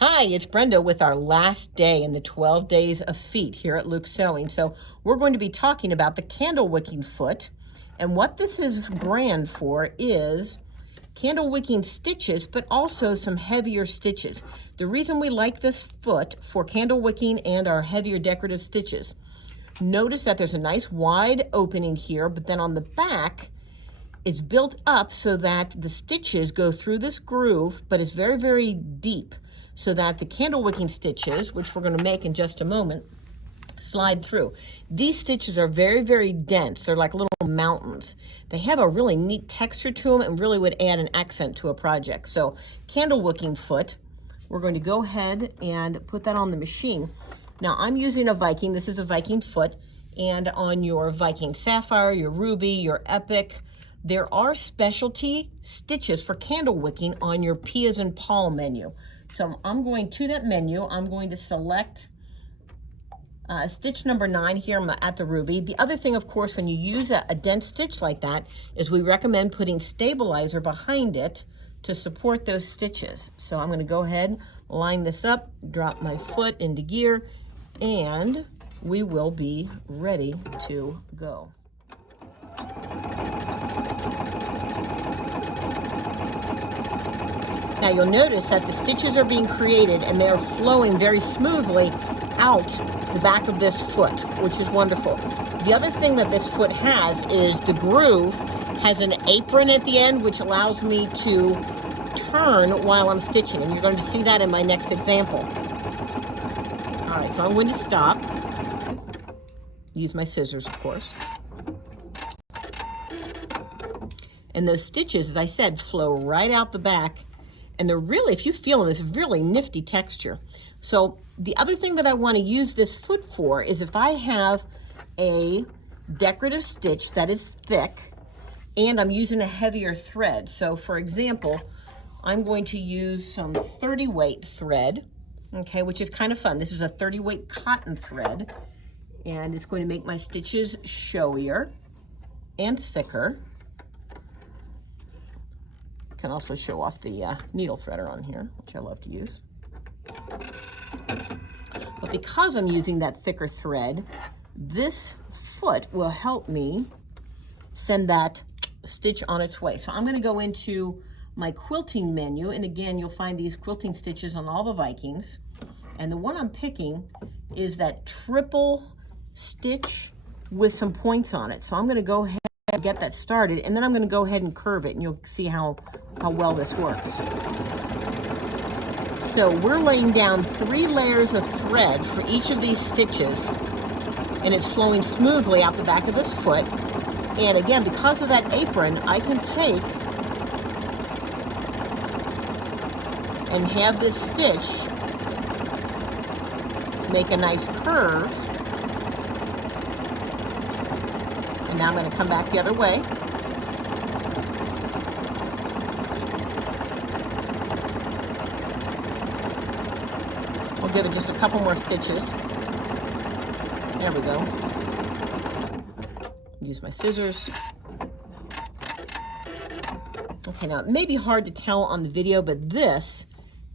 Hi, it's Brenda with our last day in the 12 days of feet here at Luke's Sewing. So we're going to be talking about the candle wicking foot, and what this is grand for is candle wicking stitches, but also some heavier stitches. The reason we like this foot for candle wicking and our heavier decorative stitches, notice that there's a nice wide opening here, but then on the back it's built up so that the stitches go through this groove, but it's very, very deep, so that the candle wicking stitches, which we're going to make in just a moment, slide through. These stitches are very, very dense. They're like little mountains. They have a really neat texture to them and really would add an accent to a project. So candle wicking foot, we're going to go ahead and put that on the machine. Now I'm using a Viking. This is a Viking foot, and on your Viking Sapphire, your Ruby, your Epic, there are specialty stitches for candle wicking on your P as in Paul menu. So I'm going to that menu. I'm going to select stitch number 9 here at the Ruby. The other thing, of course, when you use a dense stitch like that, is we recommend putting stabilizer behind it to support those stitches. So I'm going to go ahead, line this up, drop my foot into gear, and we will be ready to go. Now you'll notice that the stitches are being created and they are flowing very smoothly out the back of this foot, which is wonderful. The other thing that this foot has is the groove has an apron at the end, which allows me to turn while I'm stitching, and you're going to see that in my next example. All right, so I'm going to stop. Use my scissors, of course. And those stitches, as I said, flow right out the back. And they're really, if you feel them, it's really nifty texture. So the other thing that I want to use this foot for is if I have a decorative stitch that is thick and I'm using a heavier thread. So for example, I'm going to use some 30 weight thread, okay, which is kind of fun. This is a 30 weight cotton thread, and it's going to make my stitches showier and thicker. Can also show off the needle threader on here, which I love to use. But because I'm using that thicker thread, this foot will help me send that stitch on its way. So I'm going to go into my quilting menu, and again, you'll find these quilting stitches on all the Vikings. And the one I'm picking is that triple stitch with some points on it. So I'm going to go ahead and get that started, and then I'm going to go ahead and curve it, and you'll see how well this works. So we're laying down 3 layers of thread for each of these stitches, and it's flowing smoothly out the back of this foot. And again, because of that apron, I can take and have this stitch make a nice curve. And now I'm going to come back the other way. We'll give it just a couple more stitches. There we go. Use my scissors. Okay, now it may be hard to tell on the video, but this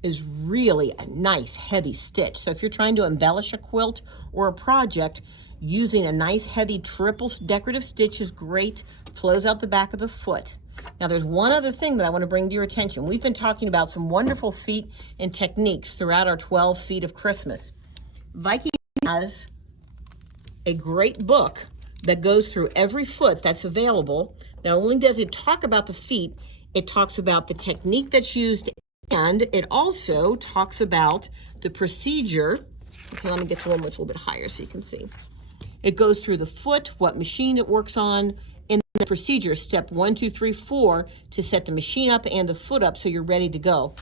is really a nice heavy stitch. So if you're trying to embellish a quilt or a project, using a nice heavy triple decorative stitch is great. Flows out the back of the foot. Now there's one other thing that I want to bring to your attention. We've been talking about some wonderful feet and techniques throughout our 12 feet of Christmas. Viking has a great book that goes through every foot that's available. Not only does it talk about the feet, it talks about the technique that's used, and it also talks about the procedure. Okay, let me get the one that's a little bit higher so you can see. It goes through the foot, what machine it works on, and the procedure, step 1, 2, 3, 4, to set the machine up and the foot up so you're ready to go.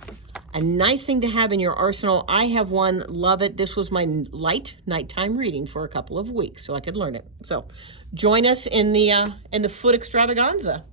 A nice thing to have in your arsenal. I have one, love it. This was my light nighttime reading for a couple of weeks so I could learn it. So join us in the foot extravaganza.